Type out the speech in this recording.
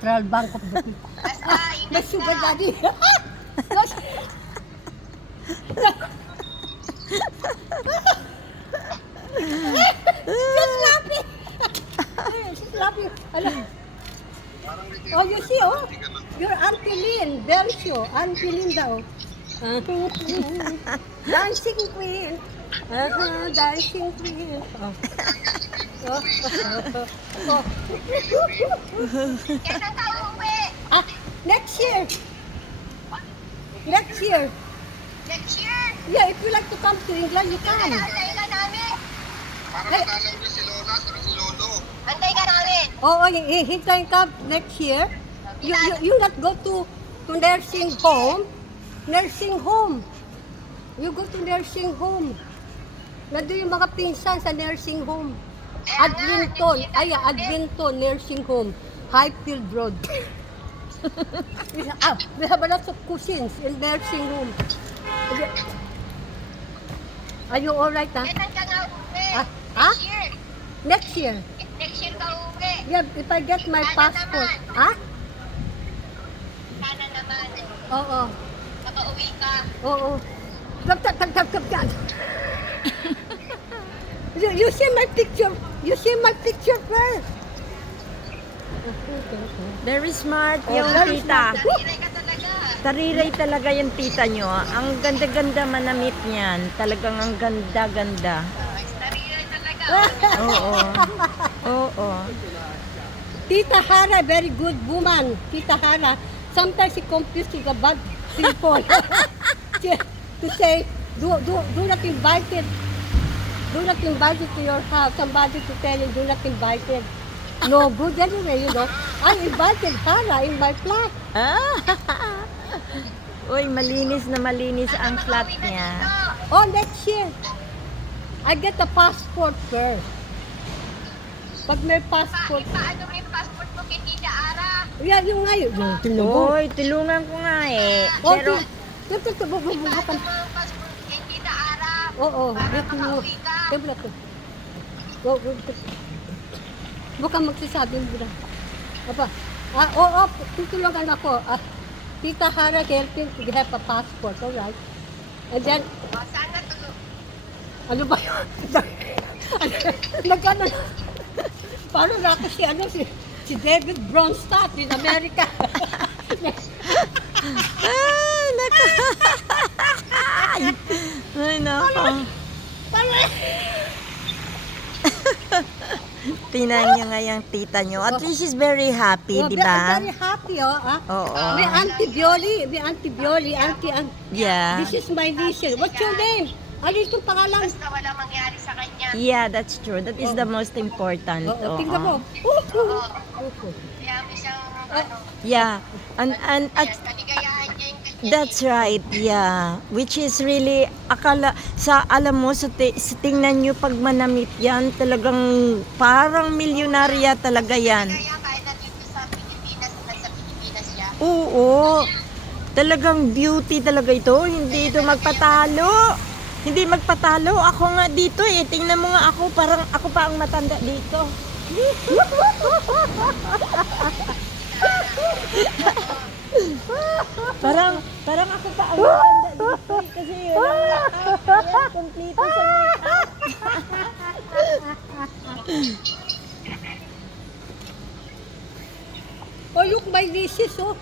Central Bank of the Philippines. May sugar daddy. She's laughing. She's laughing. Oh, you see, oh, your Auntie Lynn, very sure. Auntie Lynn daw. Dancing queen. Dancing queen. Oh. Oh. Kailan tayo uwi? Next year. Next year. Next year? Yeah, if you like to come to England, you can. Antay namin. Para matalaw niya si Lola at si Lolo. Antay ka namin. Oh, he can come next year. You not go to nursing home. Nursing home. You go to nursing home. Nandun yung mga pinsan sa nursing home. Adminton. Adminton Nursing Home. Highfield Road. We have a lot of cousins in nursing home. Are you alright, ha? Kailan ka nga uwi? Ha? Next year. Next year. Next year ka uwi. Yeah, if I get my passport. Ha? Sana naman. Oo. Makauwi ka. Oo. Tap. You see my picture. You see my picture first. Very smart Oh, yung very tita. smart. Tariray ka talaga. Tariray talaga yung tita nyo. Ang ganda-ganda manamit niyan. Talagang ang ganda-ganda. Tariray talaga. Oo. Oo. Tita Hara, very good woman. Tita Hara. Sometimes she confused with the bad people. To say, do not invite it. Do not invite it to your house. Somebody to tell you, do not invite it. No good anyway, you know. I invited Hara in my flat. Uy, malinis na malinis ang flat niya. Oh, next year. I get the passport first. Pag may passport. Paano may passport mo kay Tita Ara? Yeah, yung ngayon. Yung tinubog. Uy, tulungan ko nga eh. Oh, Pero, Paano mo ang passport kay Tita Ara? Oo. Para makauwi ka. Tebla ko. Huwag kang magsasabi mo na. Apa? Tutulungan ako. Tita Hara helping to have a passport, alright? And then, Sana tulog. ano ba yun? Nagkano? Paano na ako si David Bronstadt in America? ay, nako. Tinan niyo nga yung tita nyo. At least she's very happy, di ba? Very happy, oh. Oo. May Auntie Bioli, Yeah. This is my niece. What's your name? Ano itong pangalan? Basta walang mangyari sa kanya. Yeah, that's true. That is the most important. Tingnan mo. Kaya mo siyang Yeah. And at kaligayahan niya yung kanya. that's right, yeah. Which is really, alam mo, sa tingnan nyo pag manamit yan, talagang parang milyonarya talaga yan. Kaya kahit nandito sa Pilipinas, nasa Pilipinas siya. Oo, talagang beauty talaga ito. Hindi ito magpatalo. Hindi magpatalo. Ako nga dito eh. Tingnan mo nga ako, parang ako pa ang matanda dito. Parang ako pa ang matanda dito eh. Kasi ayan, kompleto sa makeup. Oh, look, my nieces, oh.